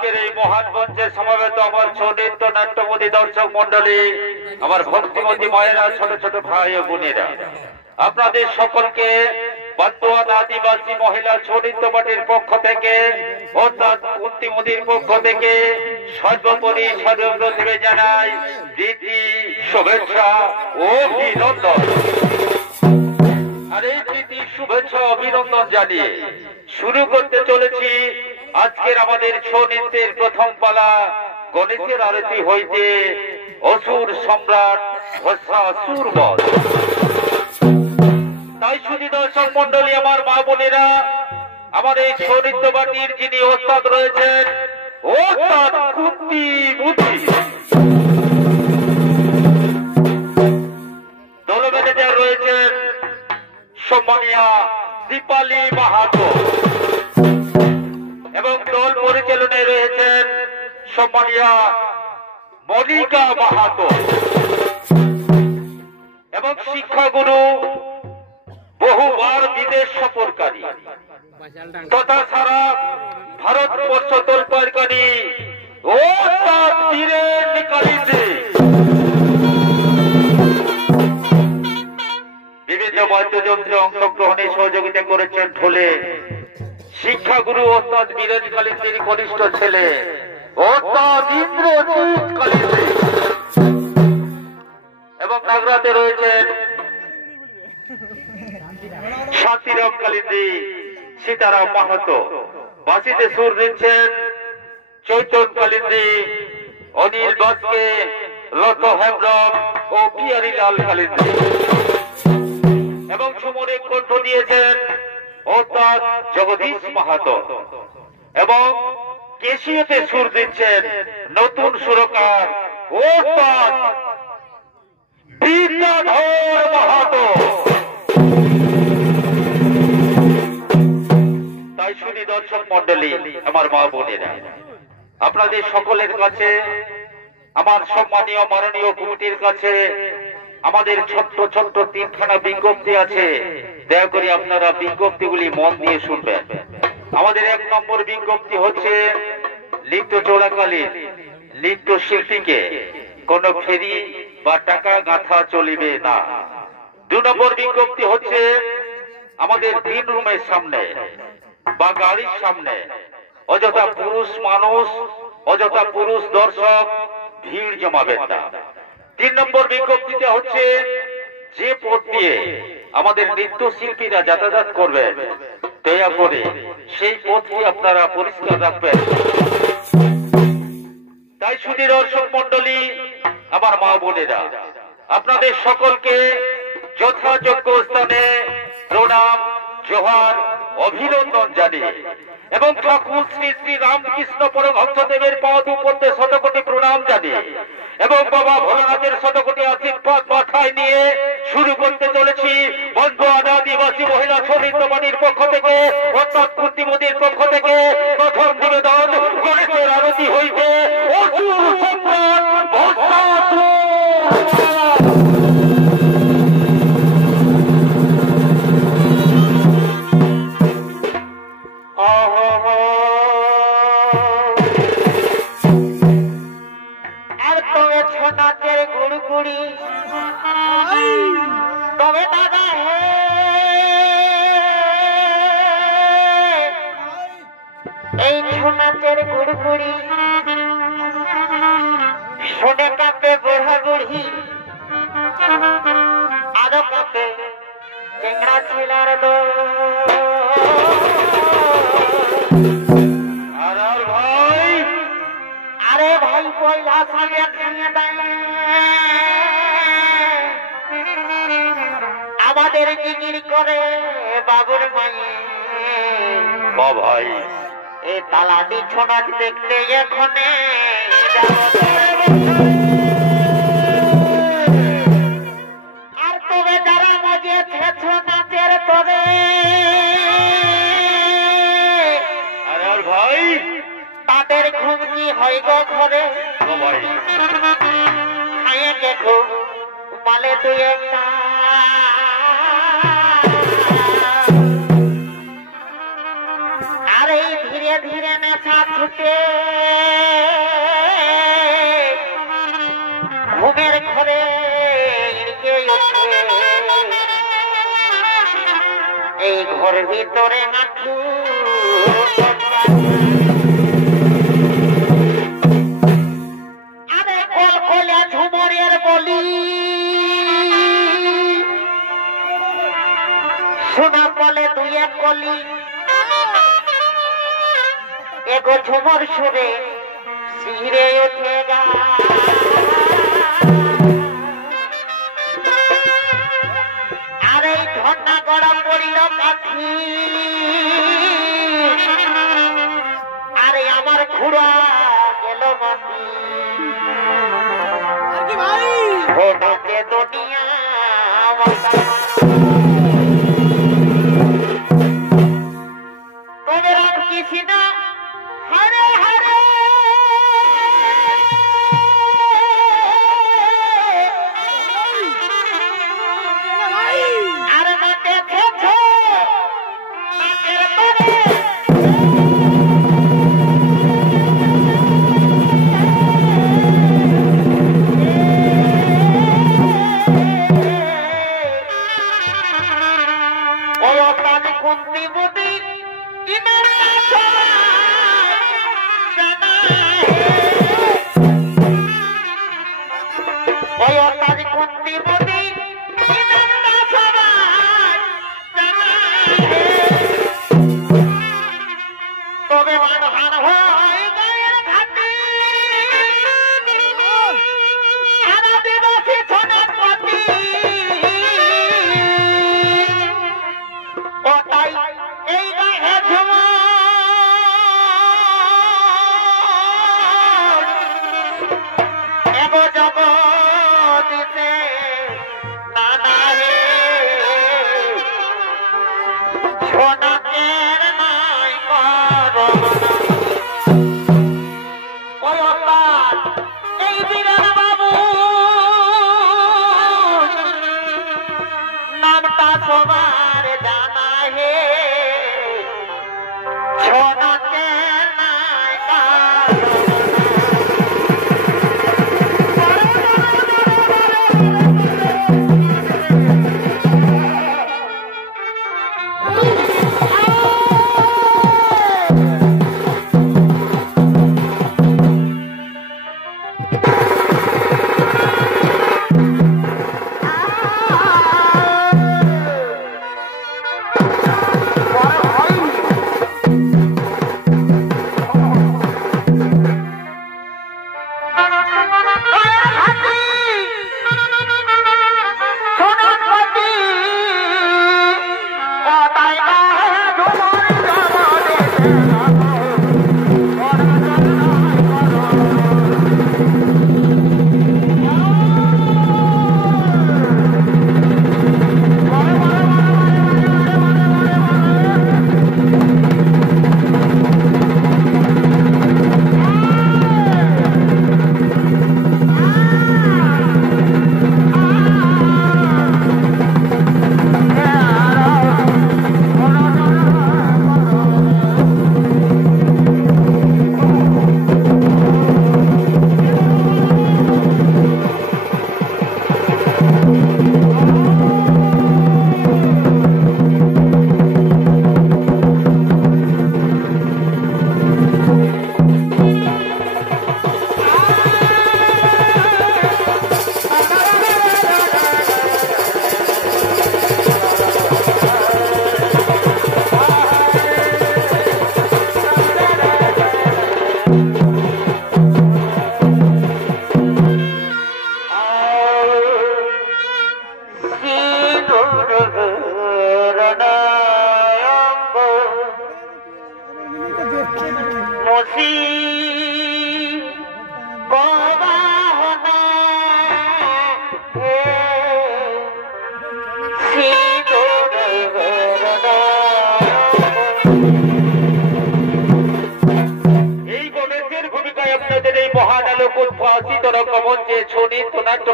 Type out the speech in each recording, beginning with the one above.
আজকের এই মহান মঞ্চে সমবেত আমার সৌনৃত্য নাট্যমতী দর্শক মন্ডলী, আমার ভক্তিমতী মায়েরা, ছোট ছোট ভাই ও বোনেরা, আপনাদের সকলকে বর্তমান আদিবাসী মহিলা সৌনৃত্য পার্টির পক্ষ থেকে অর্থাৎ কুন্তিমতির পক্ষ থেকে সর্বোপরি সর্বপ্রথমে জানাই প্রীতি, শুভেচ্ছা ও অভিনন্দন। আর এই প্রীতি, শুভেচ্ছা, অভিনন্দন জানিয়ে শুরু করতে চলেছি আজকের আমাদের ছৌ নৃত্যের প্রথম পালা গণেশের আরতি হইতে অসুর সম্রাট ভস্মাসুরবধ। তাই শুধু দর্শক মন্ডলী, আমার মা বোনেরা, আমাদের এই ছৌ নৃত্য পার্টির যিনি ওস্তাদ রয়েছেন, ওস্তাদ কুন্তিমতি, দল ম্যানেজার রয়েছেন সম্মানিয়া দীপালি মাহাতো এবং দল পরিচালনায় রয়েছেন সম্মানিয়া মনিকা মাহাতো এবং শিক্ষাগুরু, বহুবার বিদেশ সফরকারী তথা সারা ভারতবর্ষ তোলপাড়কারী ওস্তাদ বীরেন কালিন্দী। বিভিন্ন বাদ্যযন্ত্রে অংশগ্রহণে সহযোগিতা করেছেন ঢোলে শিক্ষাগুরু ওস্তাদ বীরেন কালিন্দীর কনিষ্ঠ ছেলে ওস্তাদ ইন্দ্রজিৎ কালিন্দী এবং নাগরাতে রয়েছেন শান্তিরাম কালিন্দী, সীতারাম মাহাতো। বাঁশিতে সুর দিচ্ছেন চৈতন্য কালিন্দী, অনিল বাস্কে, লত হেমব্রম ও পিয়ারিলাল কালিন্দী এবং সুমনে কণ্ঠ দিয়েছেন ওস্তাদ জগদীশ মাহাতো এবং কেশিওতে সুর দিচ্ছেন নতুন সুরকার ওস্তাদ বিদ্যাধর মাহাতো। তাই শুনি দর্শক মন্ডলী, আমার মা বোনেরা, আপনাদের সকলের কাছে, আমার সম্মানীয় মাননীয় কমিটির কাছে আমাদের ছোট্ট ছোট্ট তিনখানা বিজ্ঞপ্তি আছে। দয়া করে আপনারা বিজ্ঞপ্তিগুলি মন দিয়ে শুনবেন। আমাদের 1 নম্বর বিজ্ঞপ্তি হচ্ছে, নৃত্য চলাকালীন নৃত্য শিল্পীকে কোনো ফেরি বা টাকা গাঁথা চলিবে না। 2 নম্বর বিজ্ঞপ্তি হচ্ছে, আমাদের 3 রুমের সামনে বা গাড়ির সামনে অযথা পুরুষ মানুষ, অযথা পুরুষ দর্শক ভিড় জমাবেন না। 3 নম্বর বিজ্ঞপ্তিতে হচ্ছে, যে পথ দিয়ে আমাদের নৃত্যশিল্পীরা যাতায়াত করবেন, দয়া করে সেই পথটি আপনারা পরিষ্কার রাখবেন। তাই শুধু দর্শক মন্ডলী, আমার মা বোনেরা, আপনাদের সকলকে যথাযোগ্য স্থানে প্রণাম, জোহার, অভিনন্দন জানিয়ে এবং ঠাকুর শ্রী শ্রী রামকৃষ্ণ পরমহংসদেবের পদ উপরে শতকোটি প্রণাম জানিয়ে এবং বাবা ভোলানাথের শতকোটি আশীর্বাদ মাথায় নিয়ে শুরু করতে চলেছি বন্ধু আদিবাসী মহিলা সৌনৃত্য বাণীর পক্ষ থেকে অর্থাৎ কুন্তিমতির পক্ষ থেকে প্রথম নিবেদন গণেশের আরতি হইতে অসুর সম্রাট ভস্মাসুর। শোনে কাপে বুড়া বুড়ি, আরো কাপে চেংড়া ছিলার দো। আরে ভাই পয়লা সাজে খাইয়ে দেয় আমাদের জিগির করে বাবুর মায়ে। ভাই এ তালাটি ছোনাচ দেখতে এখনে আর তবে যারা মজেছে ছোনাচের তবে ভাই তাদের ঘুমকি হয় গো ঘরে। ভাই খাইয়ে দেখো মালে 2-1টা আর এই ধীরে ধীরে নেশা ছুটে ঘুমের ঘরে এই ঘরের ভিতরে নাঠু আরে কলকলিয়া ঝুমরের বলি শোনা বলে দুই এক কলি এগো ঝুমর সুরে শিরে ওঠে গা আর এই ঝর্ণা গড়া পড়িল পাখি আরে আমার ঘুরা গেল মাটি ছোটকে দুনিয়া তবে রাম কৃষ্ণ হরে হরে আর না দেখেছ নাকের তরে ও প্রাণ কুন্তি বুদ্ধি তবে মানহার হয় গায়ের ঘাটি আদিবাসী ধনপতি ও তাই এই গায়ে ঝুমর এগো জগদিতে নানা হে সোনাকের নাই করোনা ওই অর্থাৎ এই বীরেন বাবু নামটা সবার জানা হে সোনাকের নাই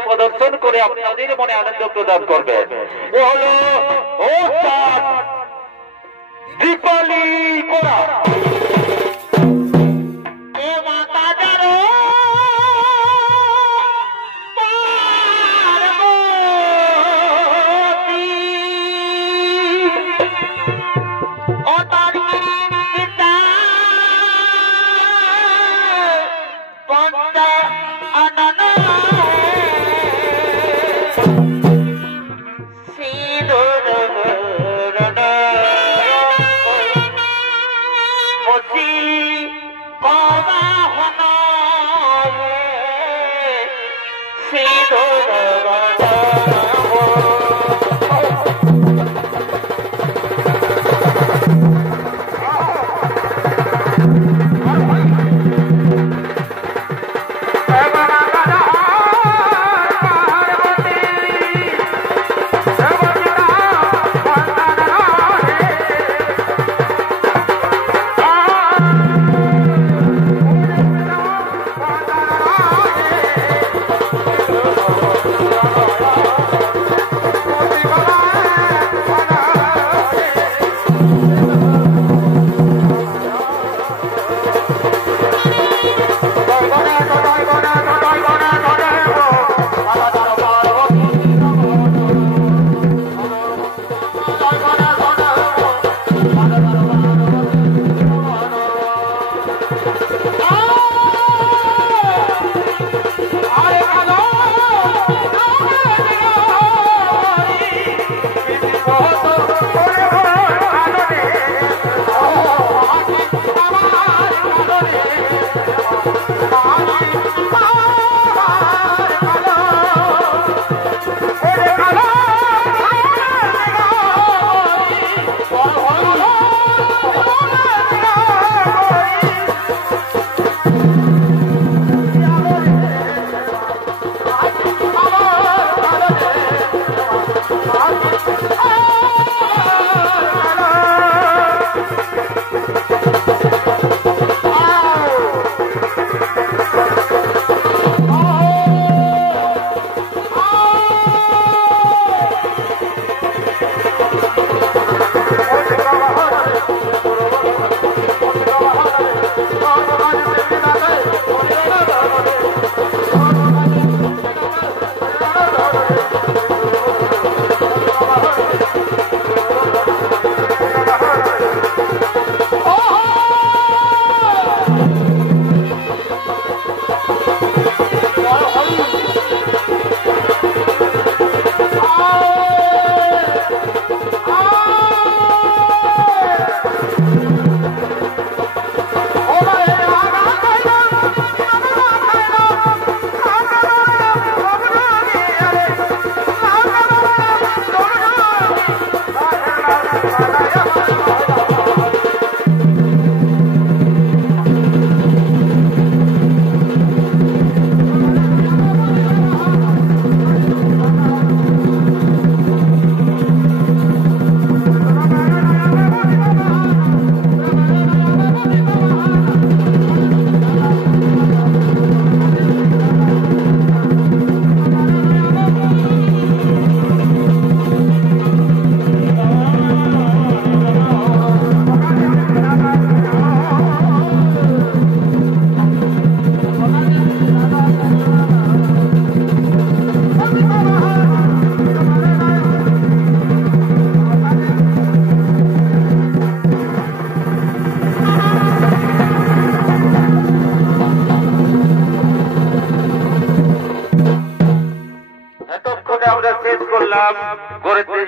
প্রদর্শন করে আপনাদের মনে আনন্দ প্রদান করবে ও হলো দীপালি কোরা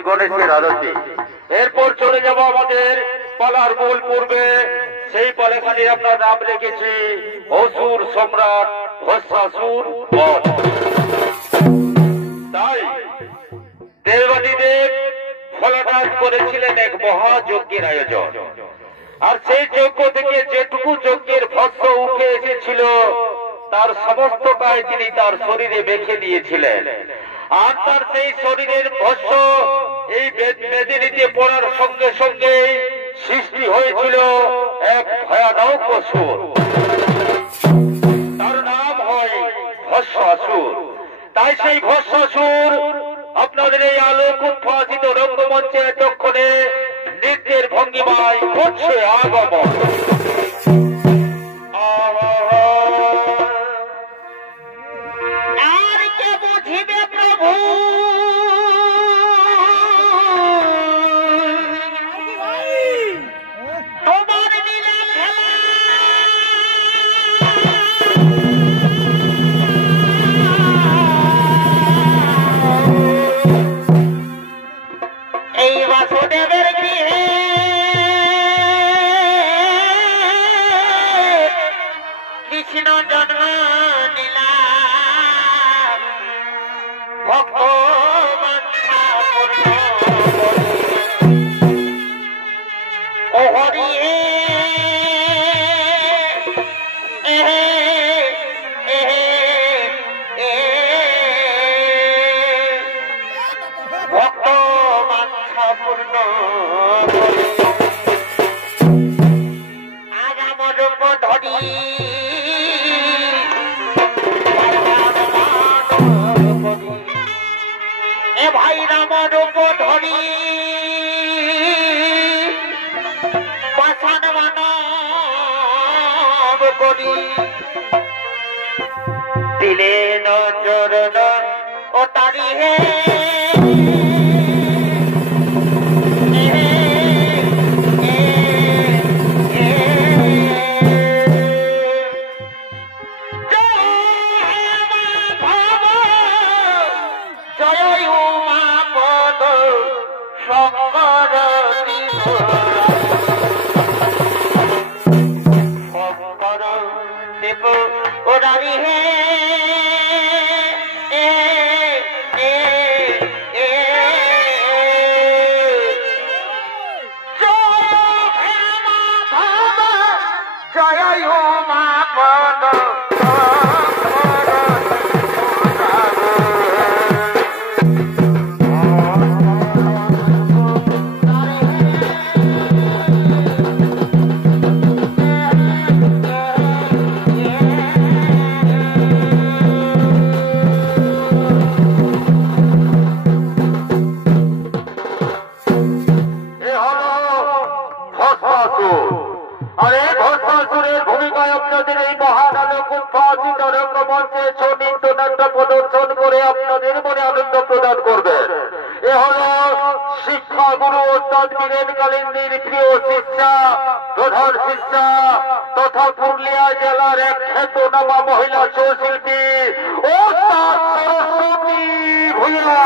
গণেশের আরতি। এরপর চলে যাব আমাদের পালার মূল পূর্বে। সেই পালাখানে আপনার নাম লিখেছি অসুর সম্রাট ভস্মাসুর বধ। তাই দেবদেব ভোলানাথ করেছিলেন এক মহাযজ্ঞের আয়োজন। আর সেই যজ্ঞ থেকে যেটুকু যজ্ঞের ভস্ম উঠে এসেছিল তার সমস্তটাই তিনি তার শরীরে মেখে দিয়েছিলেন। আর তার সেই শরীরের ভস্ম এই মেদিনীতে পড়ার সঙ্গে সঙ্গে সৃষ্টি হয়েছিল এক ভয়ানক অসুর। তার নাম হয় ভস্মাসুর। তাই সেই ভস্মাসুর আপনাদের এই আলোক উদ্ভাসিত রঙ্গমঞ্চে এতক্ষণে নৃত্যের ভঙ্গিমায় করছে আগমন। আর কে বুঝিবে প্রভু তোমার লীলা খেলা। এই বাসুদেবের গৃহে কৃষ্ণ জন্ম নিলা। রূপ ধরি পাষাণ মানব করি দিলেন চরণ ও তারি হে প্রদর্শন করে আপনাদের মনে আনন্দ প্রদান করবেন। এ হল শিক্ষা গুরু ওস্তাদ বীরেন কালিন্দির প্রিয় শিষ্যা প্রধান শিষ্যা তথা পুরুলিয়া জেলার এক খ্যাতনামা মহিলা সুশিল্পী ওস্তাদ সরস্বতী ভূঁইয়া।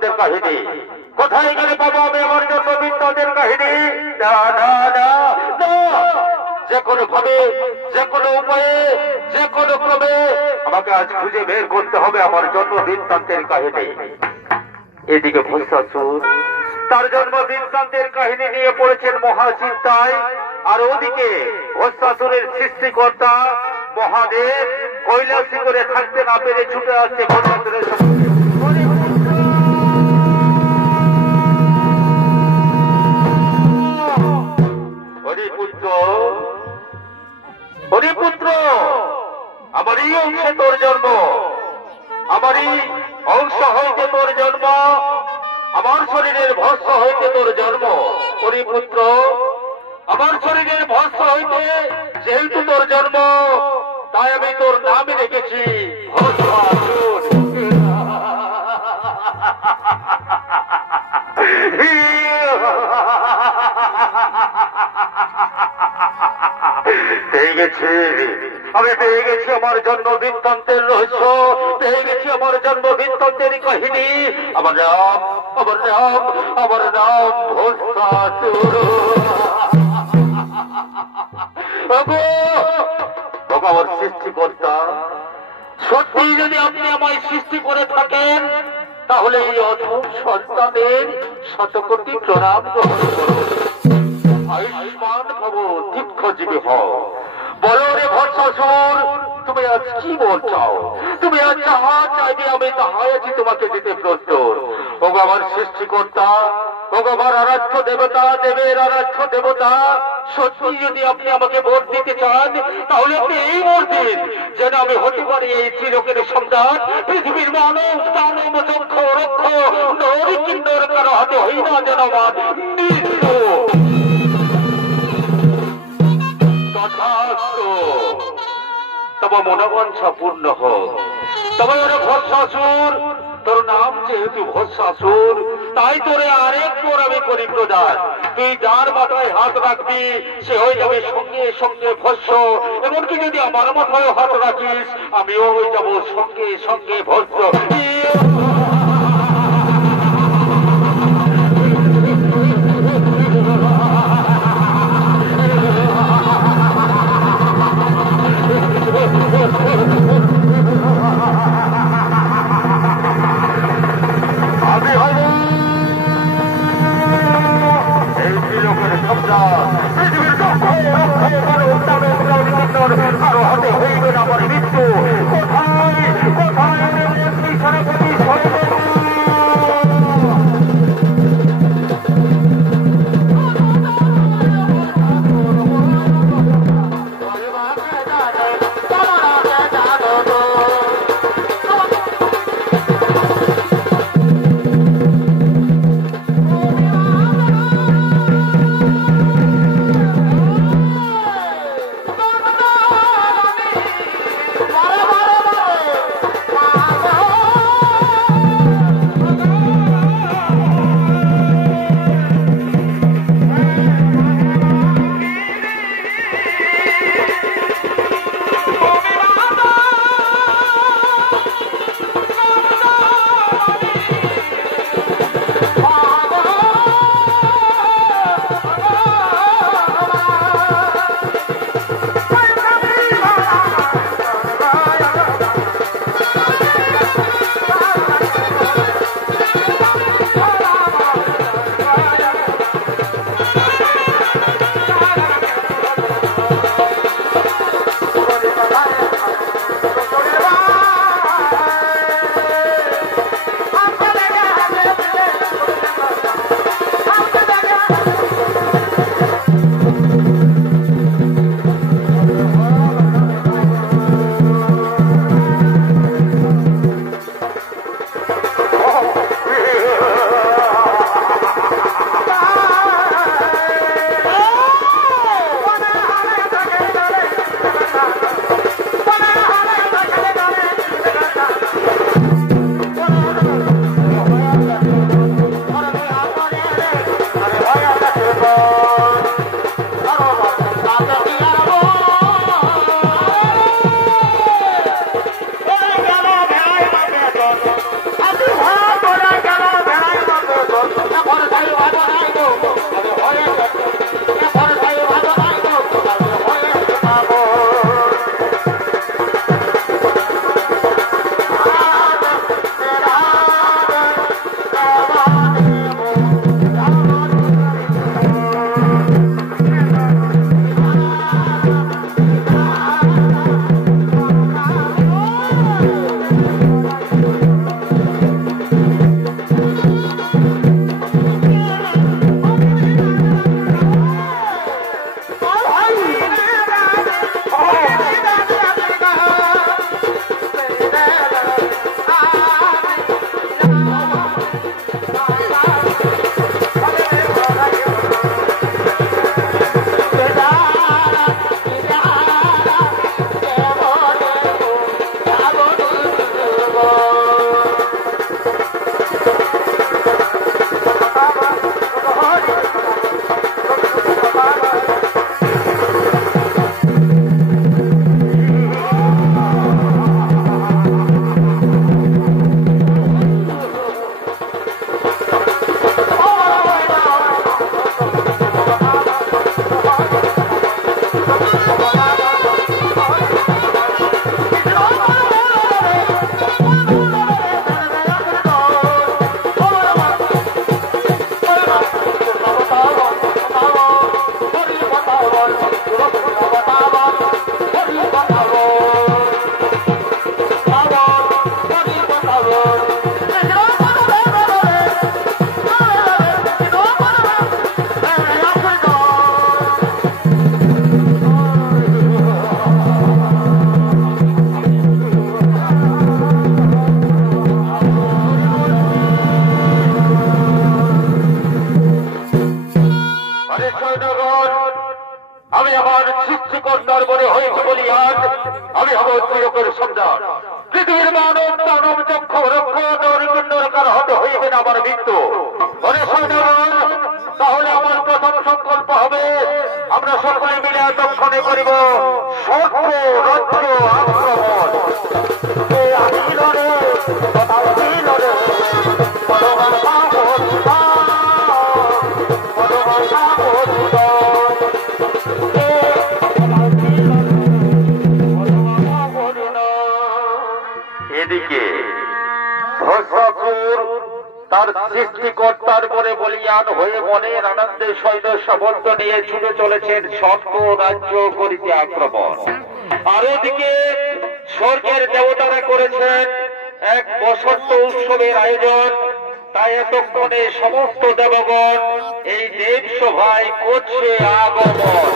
বৃত্তান্তের কাহিনী। কোথায় গেলে পাবো আমি আমার জন্ম বৃত্তান্তের কাহিনী? না না না না, যে কোনো ভাবে, যে কোনো উপায়ে, যে কোনো ক্রমে আমাকে আজ খুঁজে বের করতে হবে আমার জন্ম বৃত্তান্তের কাহিনী। এদিকে ভস্মাসুর তার জন্ম বৃত্তান্তের কাহিনী নিয়ে পড়েছেন মহাচিন্তায়, আর ওদিকে ভস্মাসুরের সৃষ্টিকর্তা মহাদেব কৈলাসী করে থাকতে না পেরে ছুটে আসছে ভস্মাসুরের হরিপুত্র, হরিপুত্র, আমারই অংশে তোর জন্ম, আমারই অংশ হইতে তোর জন্ম, আমার শরীরের ভস্ম হইতে তোর জন্ম। হরিপুত্র, আমার শরীরের ভস্ম হইতে যেহেতু তোর জন্ম, তাই আমি তোর নামে রেখেছি ভস্মাসুর। পেয়ে গেছি, আমি পেয়ে গেছি আমার জন্ম বৃত্তান্তের রহস্য, পেয়ে গেছি আমার জন্ম বৃত্তান্তের কাহিনী। আমার নাম, আমার নাম, আমার নাম ভস্মাসুর। আমার সৃষ্টিকর্তা, সত্যি যদি আপনি আমায় সৃষ্টি করে থাকেন, তাহলে এই অধম সন্তানের শতকোটি প্রণাম গ্রহণ করুন। আয়ুষ্মান ভব, দীর্ঘজীবী হও। বলো রে ভস্মাসুর, তুমি আজ কি বলছাও? তুমি আজ যাহা চাইবে আমি তাহাই আছি তোমাকে দিতে প্রস্তুত। ওগো আমার সৃষ্টিকর্তা, ওগো আমার আরাধ্য দেবতা, দেবের আরাধ্য দেবতা, সত্যি যদি আপনি আমাকে ভোট দিতে চান, তাহলে আপনি এই ভোট দিন যেন আমি হতে পারি এই ত্রিলোকের সম্রাট, পৃথিবীর মানব দানব যক্ষ রক্ষ নর কিন্নর কারো হাতে হই না যেন আমার মৃত্যু। তবে মনোবাঞ্ছা পূর্ণ হোক। তবে ওরে ভস্মাসুর, তোর নাম যেহেতু ভস্মাসুর, তাই তোরে আরেক পর আমি করি প্রদান। তুই যার মাথায় হাত রাখবি সে হয়ে যাবে সঙ্গে সঙ্গে ভস্ম, এমনকি যদি আমার মাথায় হাত রাখিস আমিও হয়ে যাবো সঙ্গে সঙ্গে ভস্ম। আমি হব এই ত্রিলোকের সম্রাট, পৃথিবীর কারো হাতে হইবে না আমার মৃত্যু। কোথায় কোথায় সেনাপতি আমি হব চিরকের সন্তান। পৃথিবীর মানব দানব চক্ষ রক্ষ দরকার হতে হইবে না আমার মৃত্যু। তাহলে আমার প্রথম সংকল্প হবে আমরা সকলে মিলে তক্ষণে করিব শত্রু রজ্জ আক্রমণ। এদিকে ধ্বংসাসুর তার সৃষ্টিকর্তার করে বলিয়ান হয়ে মনের আনন্দে সৈন্য সামন্ত নিয়ে ছুটে চলেছেন স্বর্গ রাজ্য করিতে আক্রমণ। আর ওদিকে স্বর্গের দেবতারা করেছেন এক বসন্ত উৎসবের আয়োজন। তাই এতক্ষণে সমস্ত দেবগণ এই দেব সভায় করছে আগমন।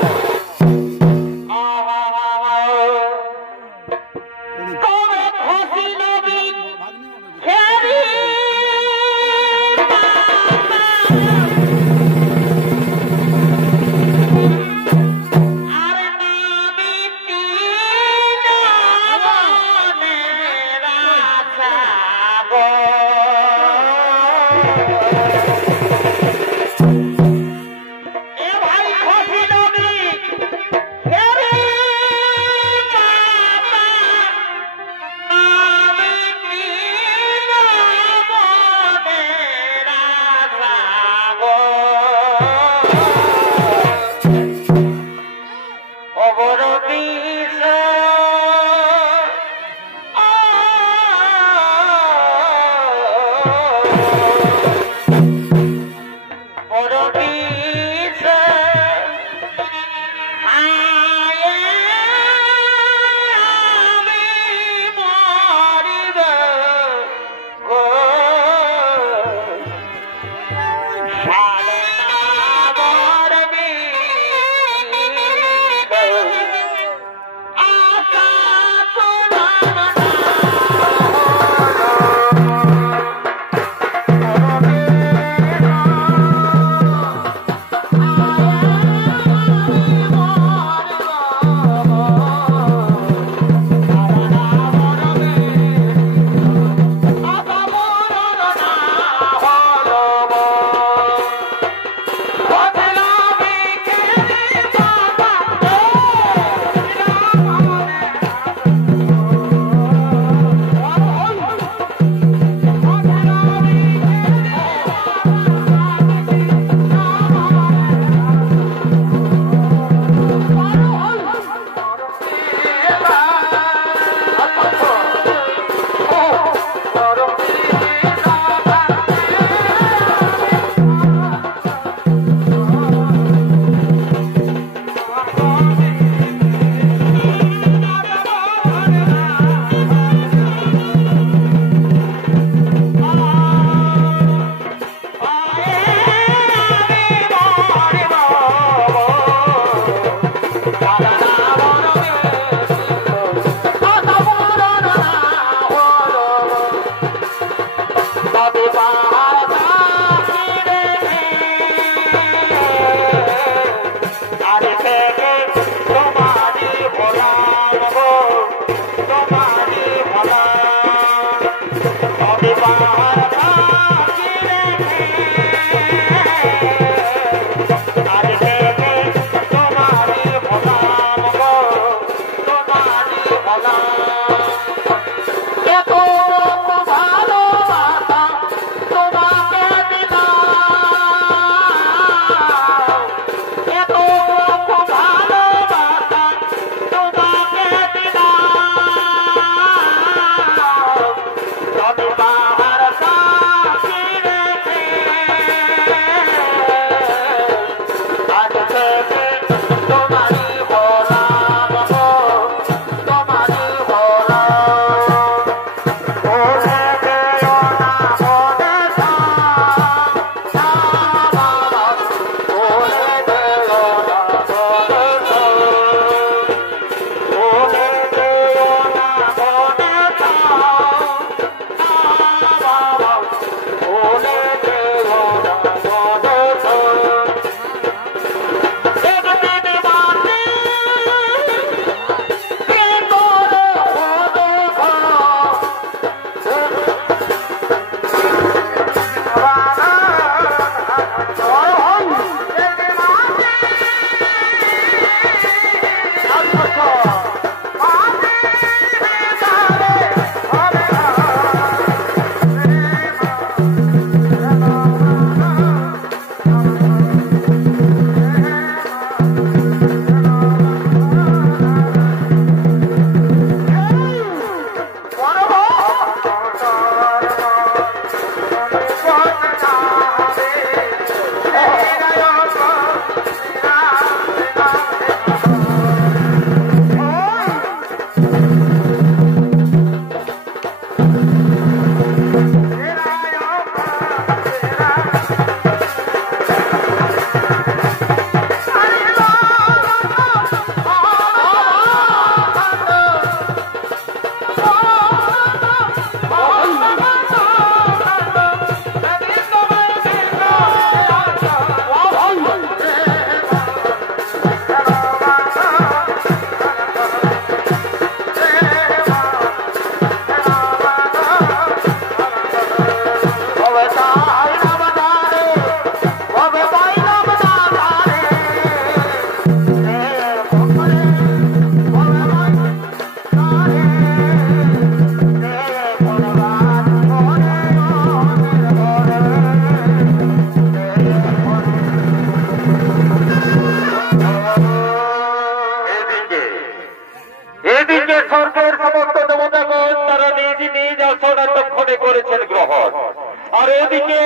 ওদিকে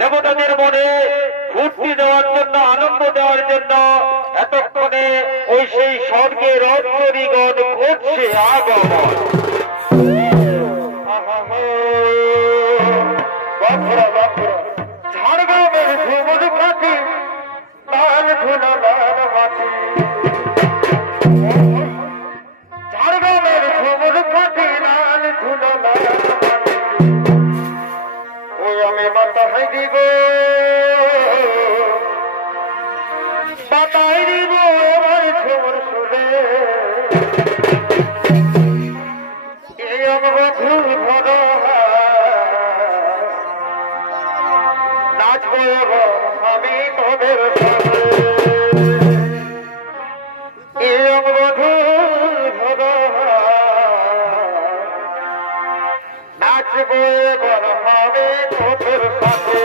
দেবতাদের মনে ফুর্তি দেওয়ার জন্য, আনন্দ দেওয়ার জন্য এতক্ষণে ওই সেই স্বর্গের অন্তরীগণ করছে আগমন। ঝাড়গ্রামের ঝুমুর পাখি লাল ধুলো লাল মাটি, ঝাড়গ্রামের ঝুমুর পাখি লাল ধুলো লাল মাটি, ওই আমি মাথায় দিব মাথায় দিব আমার ঝুমুর সুরে, এই আমার ধুল ধরো নাচবো আমি তোদের সাথে, এই আমার ধুল ধরো নাচবো এবার আমি তোদের সাথে।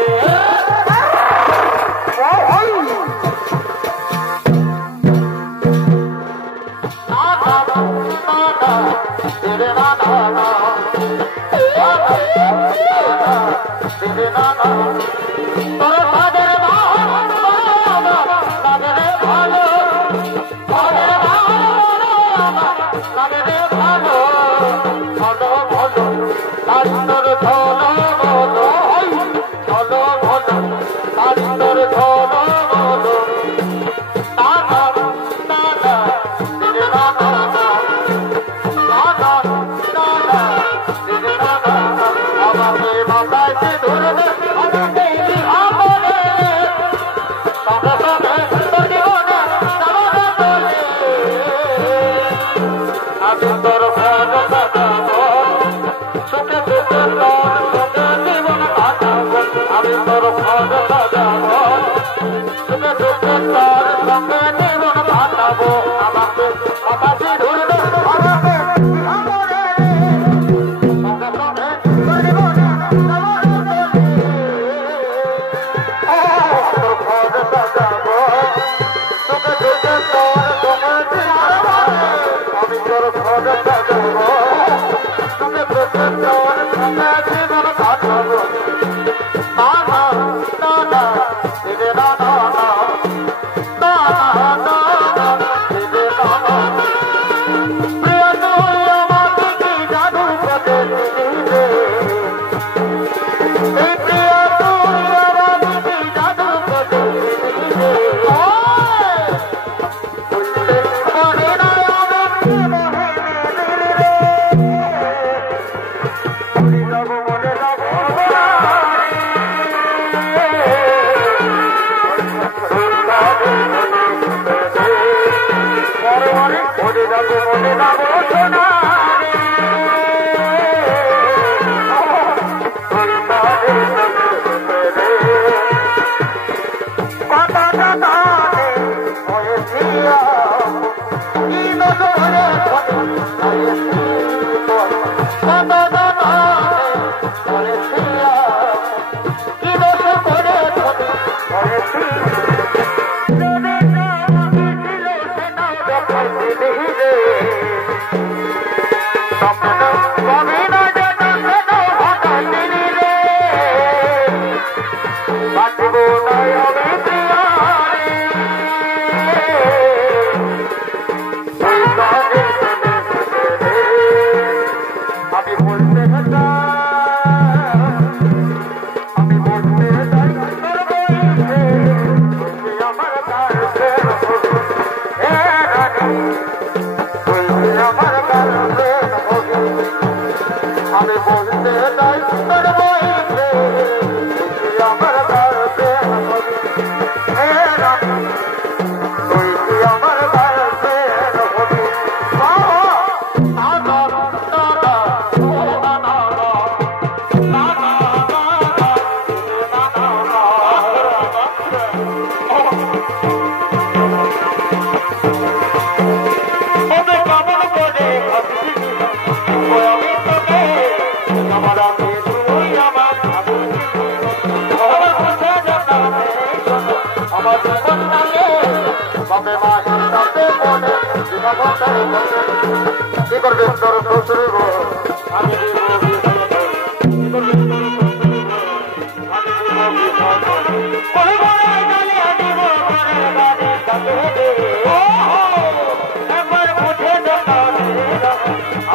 একবার বুঝে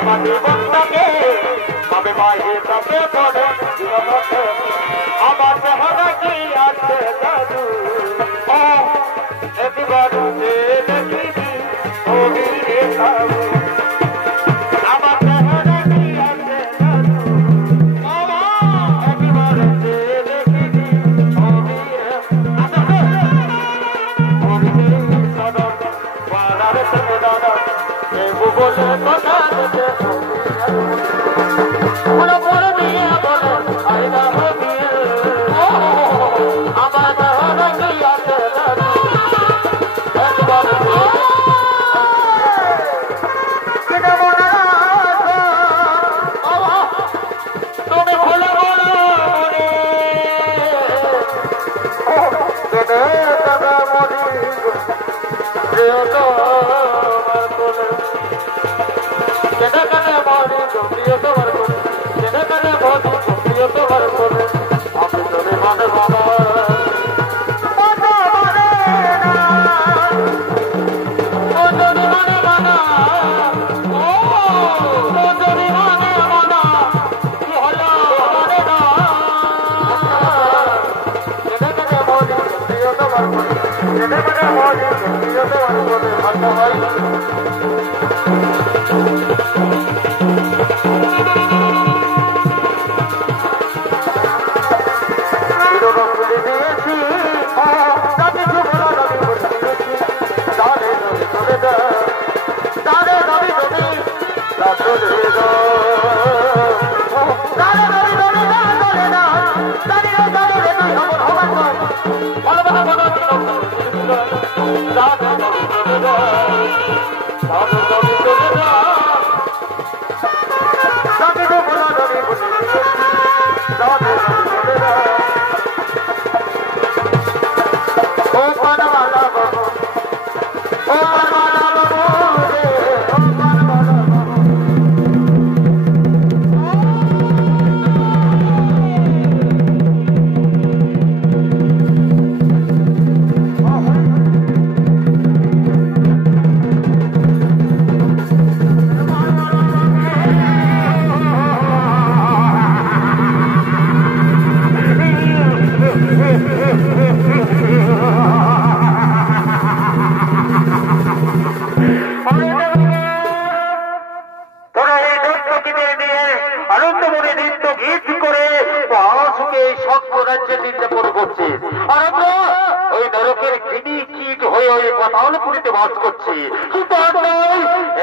আমাদের বক্তাকে তবে মায়ের কাছে পড়ে আমার চেহারা কি আছে জাদু একবার দেখিবি ছবিতে সাবু আমার চেহারা কি আছে জাদু একবার দেখিবি ছবিতে সদর পাড়ার সঙ্গে দাদা বলে কথা বলো বড় বিয়ে বলে আইনা বিয়ে আমার চেহারা কি আছে জাদু একবার তুমি ভুলে বলো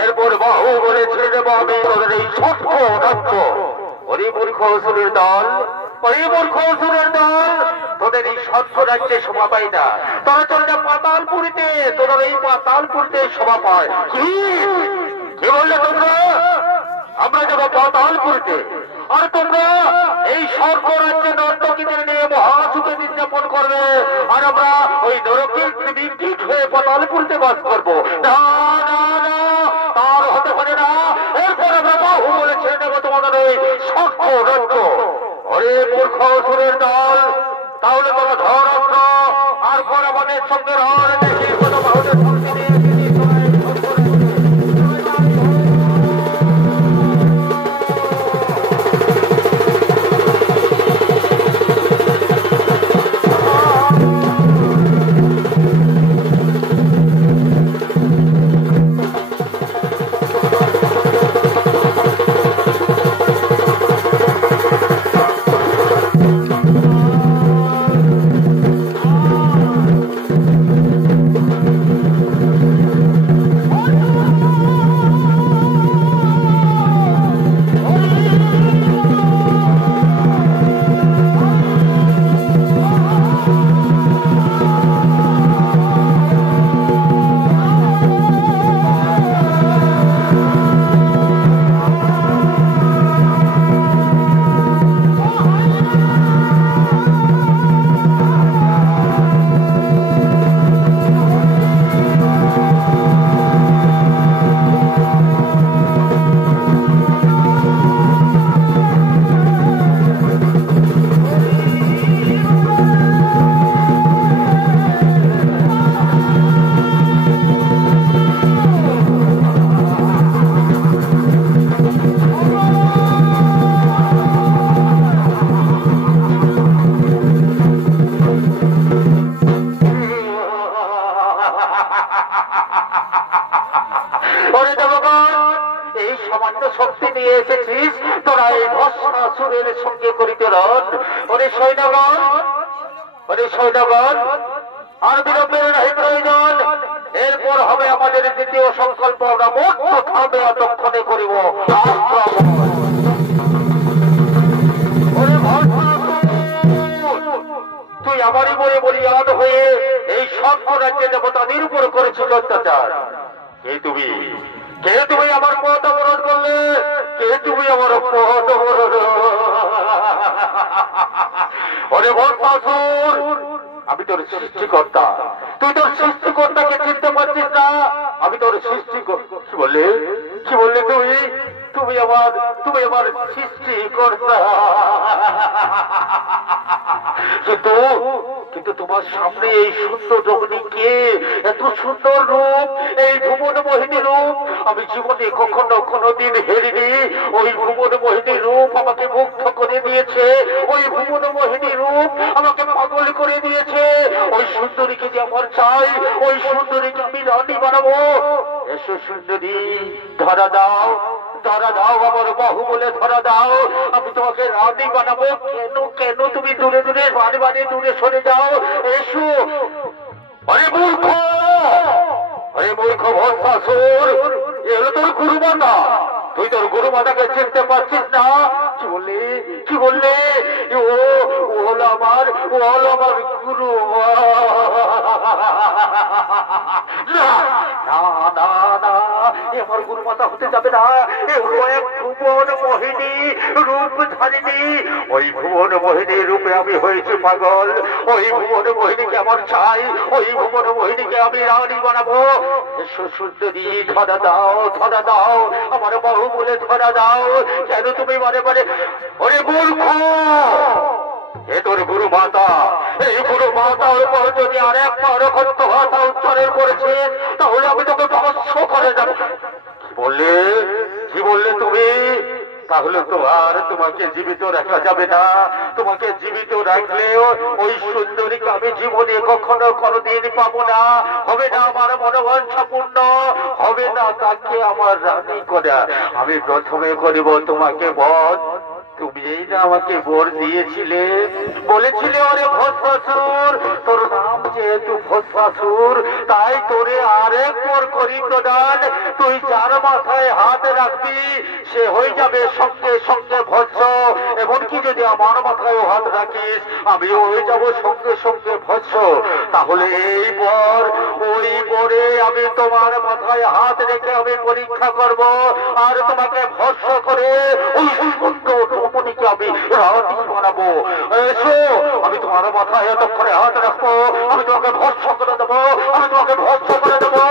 এরপর বাহু বলে ছেড়ে দেবো আমি তোদের এই সত্য রাজ্য হরিমূর্খ অসুরের দল হরিমূর্খ অসুরের দল তোদের এই সত্য রাজ্যে শোভা পাই না তোরা চলে যা পাতালপুরিতে তোদের এই পাতালপুরিতে শোভা পায় কি বললে তোমরা আমরা যাবো পাতালপুরিতে আর তোমরা এই স্বর্গ রাজ্যে নর্তকীদের নিয়ে মহাসুখে দিন যাপন করবে আর আমরা ওই নরকের কীট হয়ে পাতালপুরিতে বাস করবো না না না তার হতে পারে না এরপর আমরা বাহু বলে ছেড়ে দেবো তোমাদের ওই স্বর্গ রাজ্য অরে মূর্খ অসুরের দল তাহলে তোমরা ধর আর পর আমাদের সঙ্গে রর দেখি কোনো বাহুদের শক্তি নিয়ে ওরে দেবগণ, এই সামান্য শক্তি নিয়ে এসেছিস তোরা এই ভস্মাসুরের সঙ্গে করিতে রন। ওরে সৈন্যগণ, ওরে সৈন্যগণ, আর বিলম্বের নাই প্রয়োজন। এরপর হবে আমাদের দ্বিতীয় সংকল্প, আমরা মুক্ত খাবে অতক্ষণে করিব আক্রমণ। তুই আমারই বলে বলিয়ান হয়ে এই স্বর্গ রাজ্যে দেবতাদের উপর করেছিল অত্যাচার। কে তুমি? কে তুমি আমার পথ অবরোধ করলে? কে তুমি আমার পথ অবরোধ? ওরে ভস্মাসুর, আমি তোর সৃষ্টিকর্তা, তুই তোর সৃষ্টিকর্তাকে চিনতে পারছিস না? আমি তোর সৃষ্টিকর্তা। কি বললে? কি বললে তুমি? তুমি আমার সৃষ্টিকর্তা। কিন্তু তোমার সামনে এই সুন্দর রমণী কে? এত সুন্দর রূপ, এই ভুবন মোহিনী রূপ আমি জীবনে কখনো কোনোদিন হেরিনি। ওই ভুবন মোহিনী রূপ আমাকে মুগ্ধ করে দিয়েছে, ওই ভুবন মোহিনী রূপ আমাকে পাগল করে দিয়েছে। ওই সুন্দরীকে যে আমার চাই, ওই সুন্দরীকে আমি রানী বানাবো। এসো সুন্দরী, ধরা দাও, ধরা দাও, আমার বাহু বলে ধরা দাও, আমি তোমাকে রানী বানাবো। কেন কেন তুমি দূরে দূরে বারে বারে দূরে সরে যাও? এসো। আরে মূর্খ, আরে মূর্খ ভস্মাসুর, এ হলো তোর গুরুমাতা। তুই তোর গুরুমাতাকে চিনতে পারছিস না? কি বললি? কি বললে? ও হলো আমার গুরু। না না না, আমার গুরুমাতা হতে যাবে না। এ হলো এক ভুবন মোহিনী রূপ ধারিণী। ওই ভুবন মোহিনী রূপে আমি হয়েছি পাগল। ওই ভুবন মোহিনীকে আমার চাই, ওই ভুবন মোহিনীকে আমি রানী বানাবো। এসো সুন্দরী, ধরা দাও, ধরা দাও, আমার বাহু বলে ধরা দাও। কেন তুমি বারে বারে? ওরে মূর্খ, এ তোর গুরু মাতা। এই গুরু মাতার উপর যদি আর একবার অকথ্য ভাষা উচ্চারণ করেছে তাহলে আমি তোকে ভস্ম করে যাব। কি বললে? কি বললে তুমি? তাহলে তো আর তোমাকে জীবিত রাখা যাবে না। তোমাকে জীবিত রাখলেও ওই সুন্দরীকে আমি জীবনে কখনো কোনোদিন পাবো না। হবে না আমার মনোবাঞ্ছা পূর্ণ, হবে না তাকে আমার রানী করা। আমি প্রথমে করিব তোমাকে বধ। তুমি এই না আমাকে বর দিয়েছিলে, বলেছিলে ওরে ভস্মাসুর, তোর নাম যেহেতু ভস্মাসুর তাই তোরে আরেক বর করি প্রদান। তুই যার মাথায় হাত রাখবি সে হয়ে যাবে সঙ্গে সঙ্গে ভস্ম। এমনকি যদি আমার মাথায় হাত রাখিস আমিও হয়ে যাব সঙ্গে সঙ্গে ভস্ম। তাহলে এই বর, ওই বরে আমি তোমার মাথায় হাত রেখে আমি পরীক্ষা করব, আর তোমাকে ভস্ম করে ওই সুন্দর রমণীকে আমি রানী বানাবো। এসো, আমি তোমার মাথায় এত করে হাত রাখবো, আমি তোমাকে ভস্ম করে দেবো, আমি তোমাকে ভস্ম করে দেবো।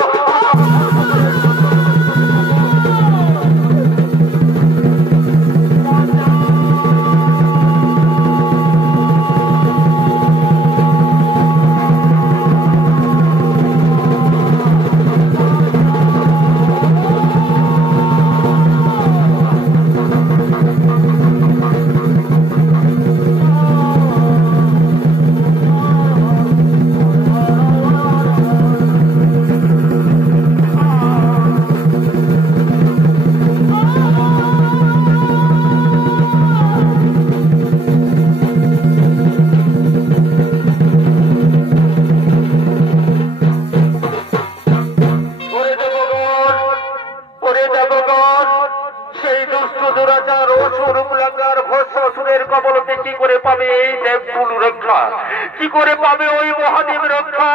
কি করে পাবে ওই মহাদেব রক্ষা?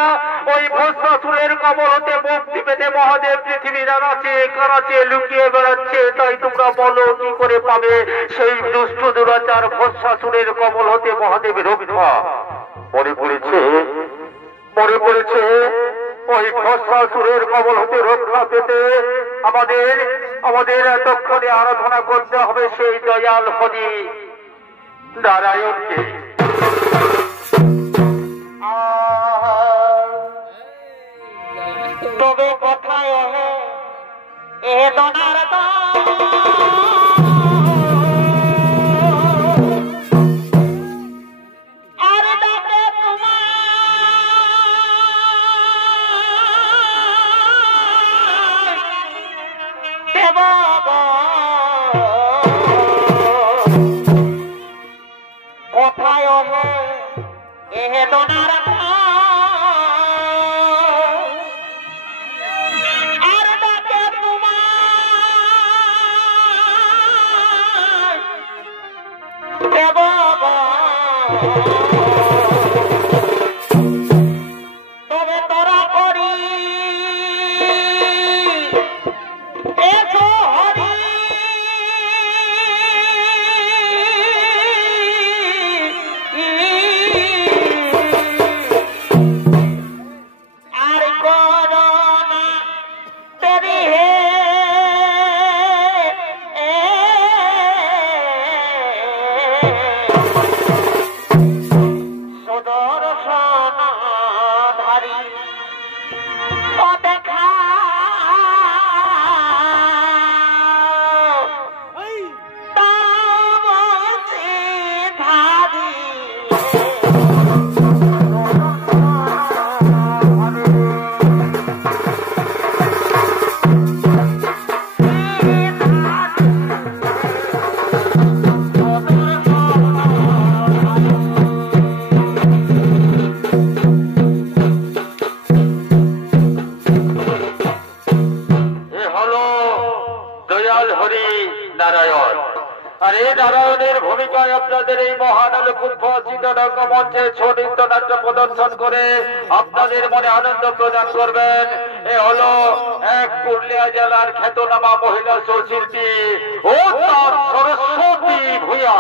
ওই ভস্মাসুরের কবল হতে মুক্তি পেতে মহাদেব পৃথিবীর আনাচে কানাচে লুকিয়ে বেড়াচ্ছে। তাই তোমরা বলো কি করে পাবে সেই দুষ্ট দুরাচার ভস্মাসুরের কবল হতে মহাদেবের রক্ষা? মনে পড়েছে, মনে পড়েছে ওই ভস্মাসুরের কবল হতে রক্ষা পেতে আমাদের এতক্ষণে আরাধনা করতে হবে সেই দয়াল হরি নারায়ণকে। তবে কোথায় এ দনার আর ডাকে তোমার এ দোনার আর ডাকে তোমার দেব তবে তোরা করি এসো হরি আর করোনা তেরি হে সুদর্শন ধারী ও দেখা তামসী ধারী এ হলো দয়াল হরি নারায়ণ। আর এই নারায়ণের ভূমিকায় আপনাদের এই মহানলক উদ্ভাসিত রঙ্গমঞ্চে ছৌ নৃত্য নাট্য প্রদর্শন করে আপনাদের মনে আনন্দ প্রদান করবেন। এ হলো এক পুরুলিয়া জেলার খ্যাতনামা মহিলা শিল্পী ও তার সরস্বতী ভূঁইয়া।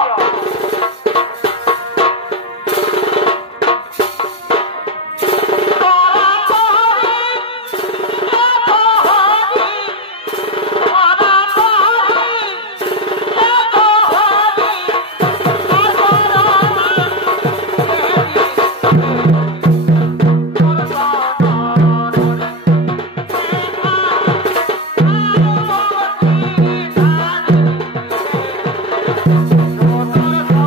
Oh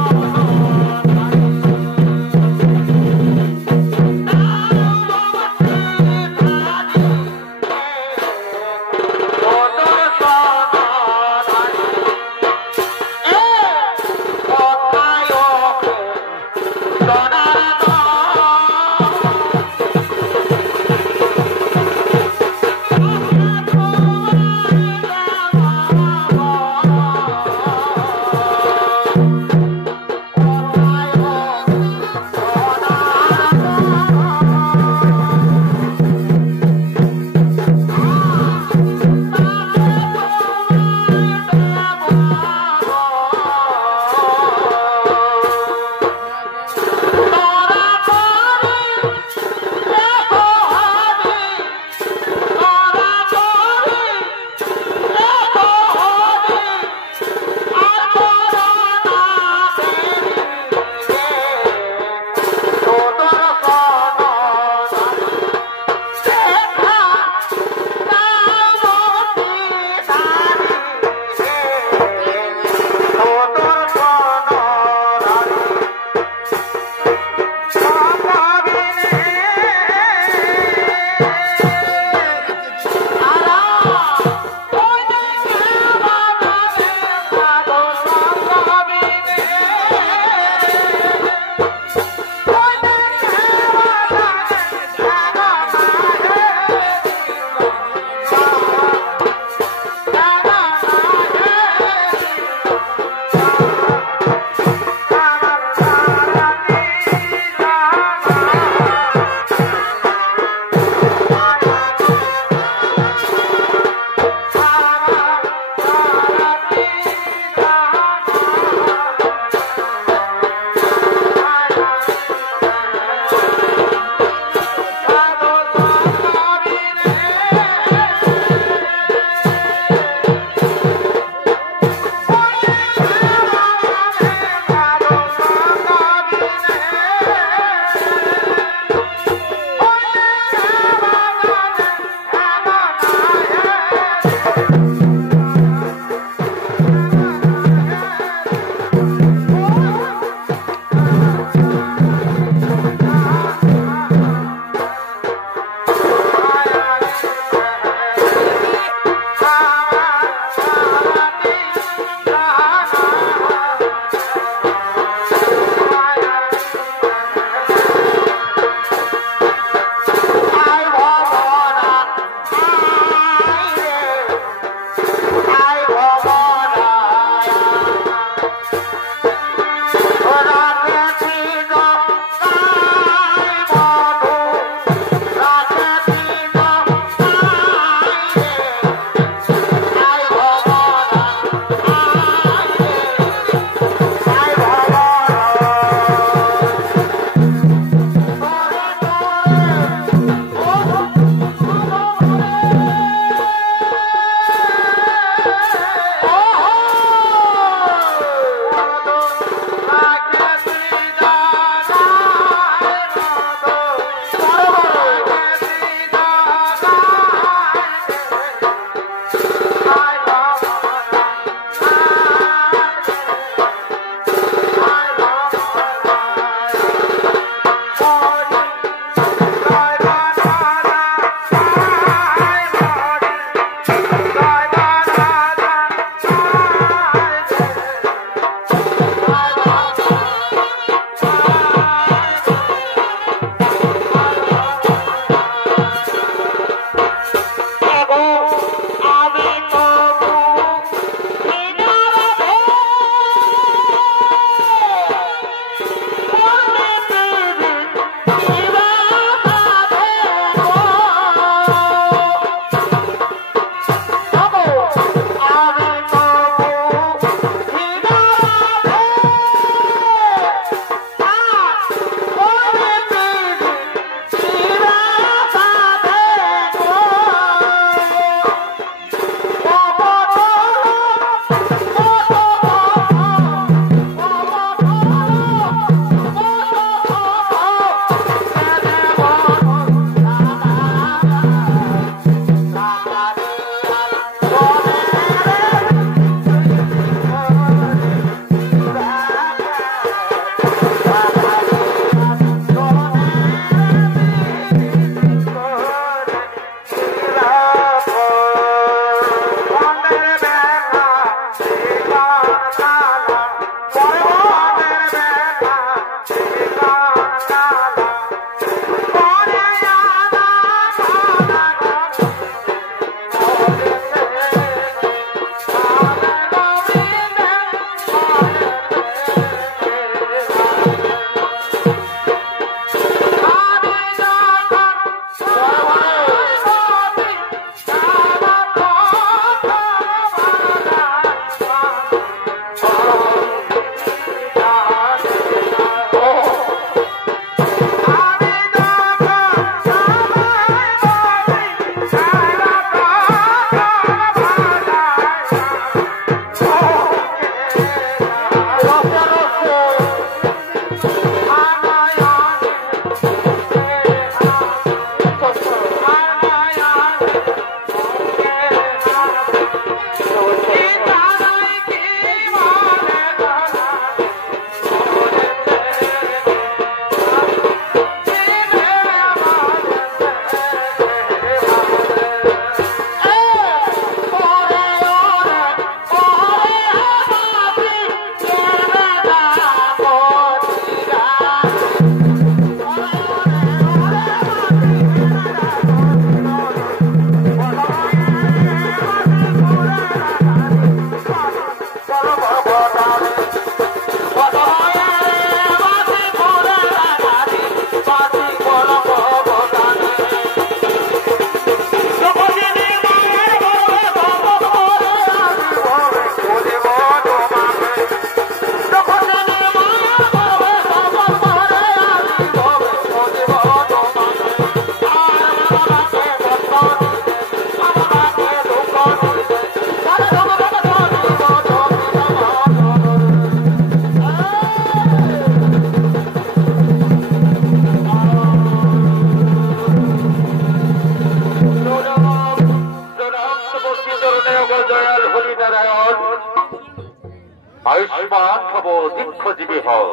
পান খাবো দীর্ঘজীবী হও।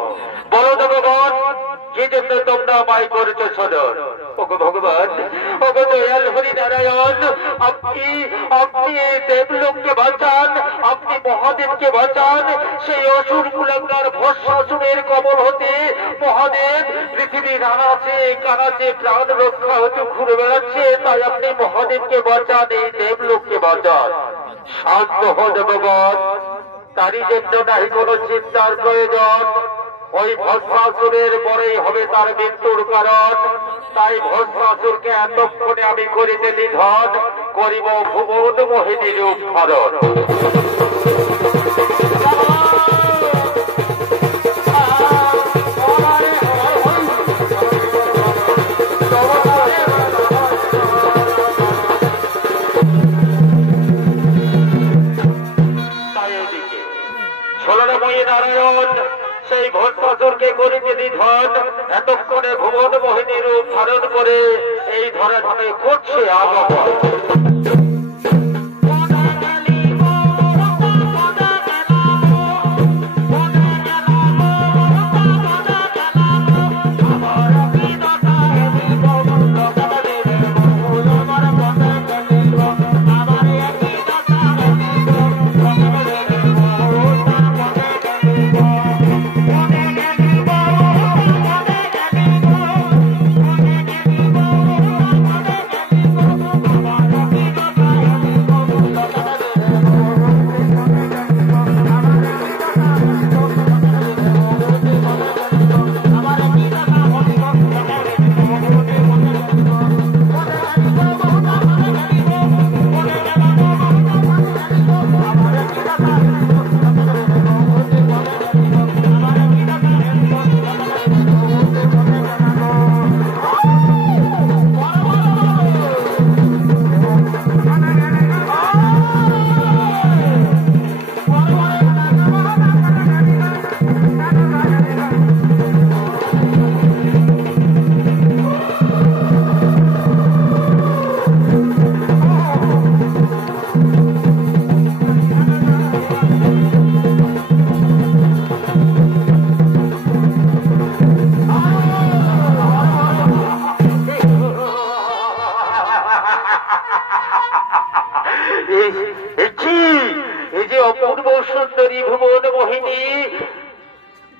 বলো দেবগণ, কি জন্য তোমরা আমায় করেছো সদর? ওগো ভগবান, ওগো দয়াল হরিনারায়ণ, আপনি আপনি এই দেবলোককে বাঁচান, আপনি মহাদেবকে বাঁচান সেই অসুর কুলাঙ্গার ভস্মাসুরের কবল হতে। মহাদেব পৃথিবীর আনাচে কানাচে প্রাণ রক্ষা হতে ঘুরে বেড়াচ্ছে, তাই আপনি মহাদেবকে বাঁচান, এই দেবলোককে বাঁচান। শান্ত হো দেবগণ, তারই জন্য নাই কোনো চিন্তার প্রয়োজন। ওই ভস্মাসুরের পরেই হবে তার মৃত্যুর কারণ। তাই ভস্মাসুরকে এতক্ষণে আমি করিতে নিধন, করিব ভুবন মোহিনী রূপ ধারণ। নারায়ণ সেই ভস্মাসুরকে করিতে নিধন, এতক্ষণে ভুবন মোহিনী রূপ ধারণ করে এই ধরা ধামে করছে আগমন।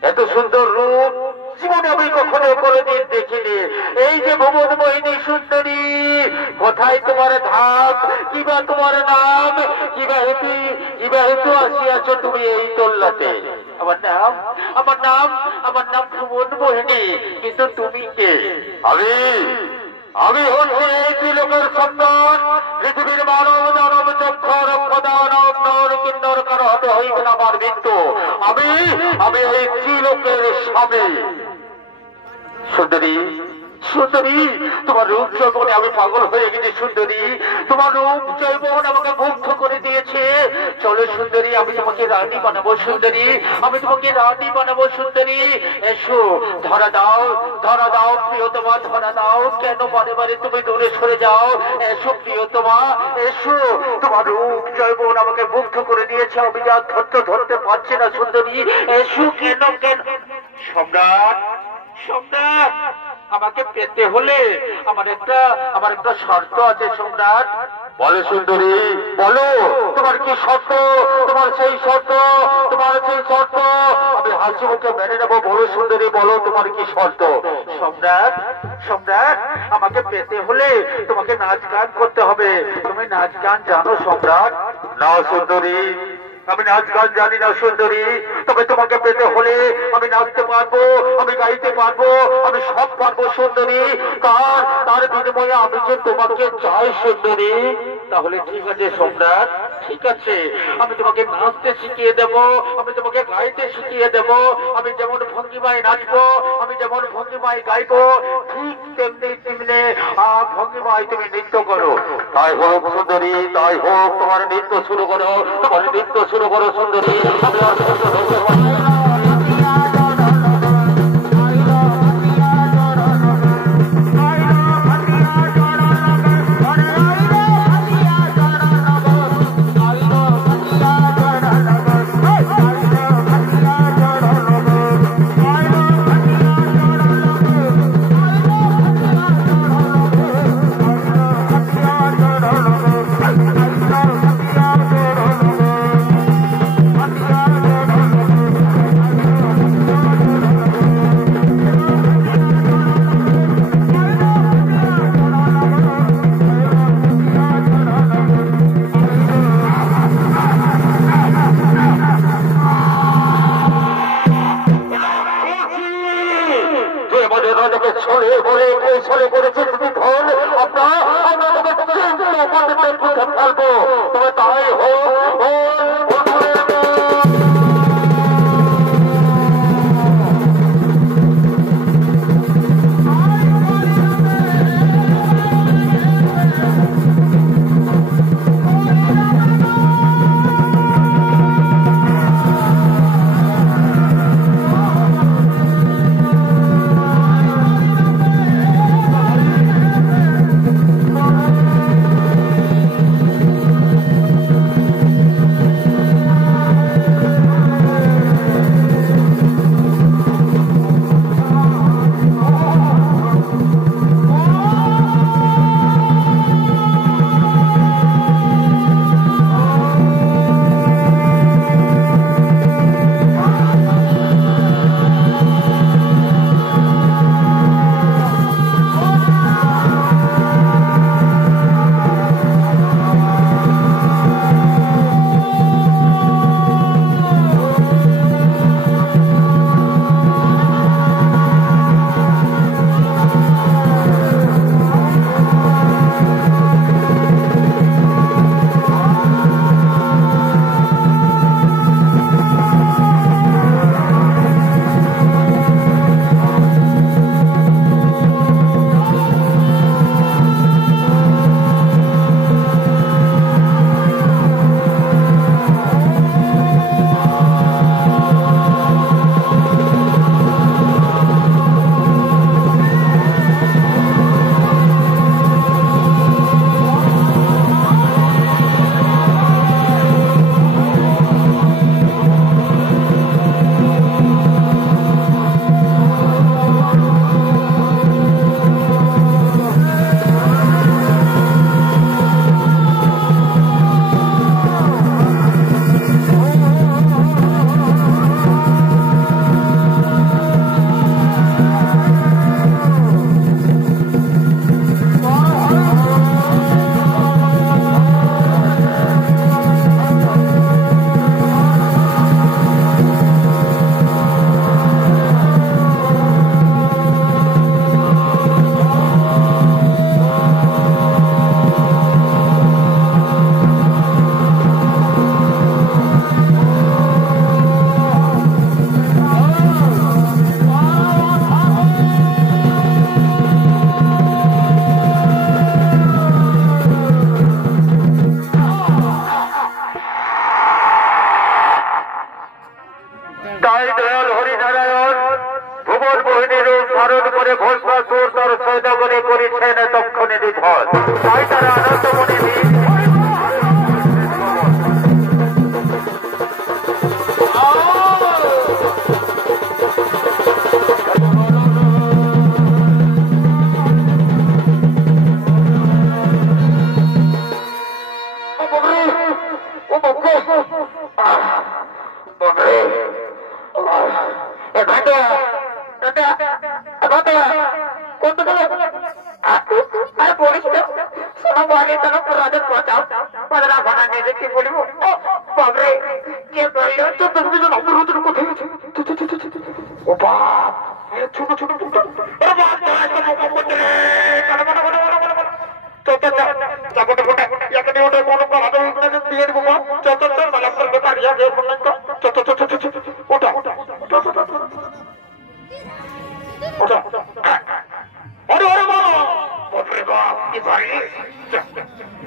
এত সুন্দর রূপ জীবনে আমি কখনো কোনোদিন দেখিনি। এই যে ভুবন মোহিনী সুন্দরী, কোথায় তোমার ধাম, কিবা তোমার নাম, কিবা হেতু আসিয়াছ তুমি এই তোল্লাতে? আমার নাম ভুবন মোহিনী, কিন্তু তুমি কে? আমি হচ্ছি এই ত্রিলোকের সন্তান, পৃথিবীর মানব দানব চক্ষর প্রদানব নর কিন্নর কারো হতে হইবে না আমার মৃত্যু। আমি এই ত্রিলোকের স্বামী। সুন্দরী, তোমার রূপ যৌবনে আমি পাগল হয়ে গেছি। সুন্দরী, তোমার রূপ যৌবন আমাকে মুগ্ধ করে দিয়েছে। চলো সুন্দরী, আমি তোমাকে রানী বানাবো। সুন্দরী, আমি তোমাকে রানী বানাবো। সুন্দরী, এসো, ধরা দাও প্রিয়তমা, ধরা দাও। কেন বারে বারে তুমি দূরে সরে যাও? এসো প্রিয়তমা, এসো। তোমার রূপ যৌবন আমাকে মুগ্ধ করে দিয়েছে, আমি যা ধরতে পারছি না। সুন্দরী, এসো। কেন? সম্রাট, আমাকে পেতে হলে আমার একটা শর্ত আছে। সম্রাট, বলো সুন্দরী, বলো তোমার কি শর্ত? তোমার সেই শর্ত আমি হাসি মুখে মেনে নেবো। বলো সুন্দরী, বলো তোমার কি শর্ত? সম্রাট, আমাকে পেতে হলে তোমাকে নাচ গান করতে হবে। তুমি নাচ গান জানো সম্রাট? না সুন্দরী, আমি নাচ গান জানি না সুন্দরী। তবে তোমাকে পেতে হলে আমি নাচতে পারবো, আমি গাইতে পারবো, আমি সব পারবো সুন্দরী। তার বিনিময়ে আমি যে তোমাকে চাই সুন্দরী। তাহলে ঠিক আছে সম্রাট, ঠিক আছে, আমি তোমাকে নাচতে শিখিয়ে দেব, আমি তোমাকে গাইতে শিখিয়ে দেব। আমি যেমন ভঙ্গিমায় নাচবো, আমি যেমন ভঙ্গিমায় গাইবো, ঠিক তেমনি ভঙ্গিমায় তুমি নৃত্য করো। তাই হোক সুন্দরী, তাই হোক। তোমার নৃত্য শুরু করো, সুন্দরী। কৌশলে করেছে ধন আমরা ফেলবো তবে তাই হোক।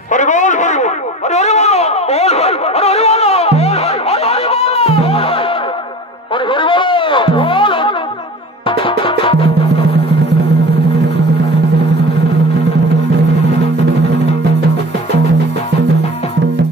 अरे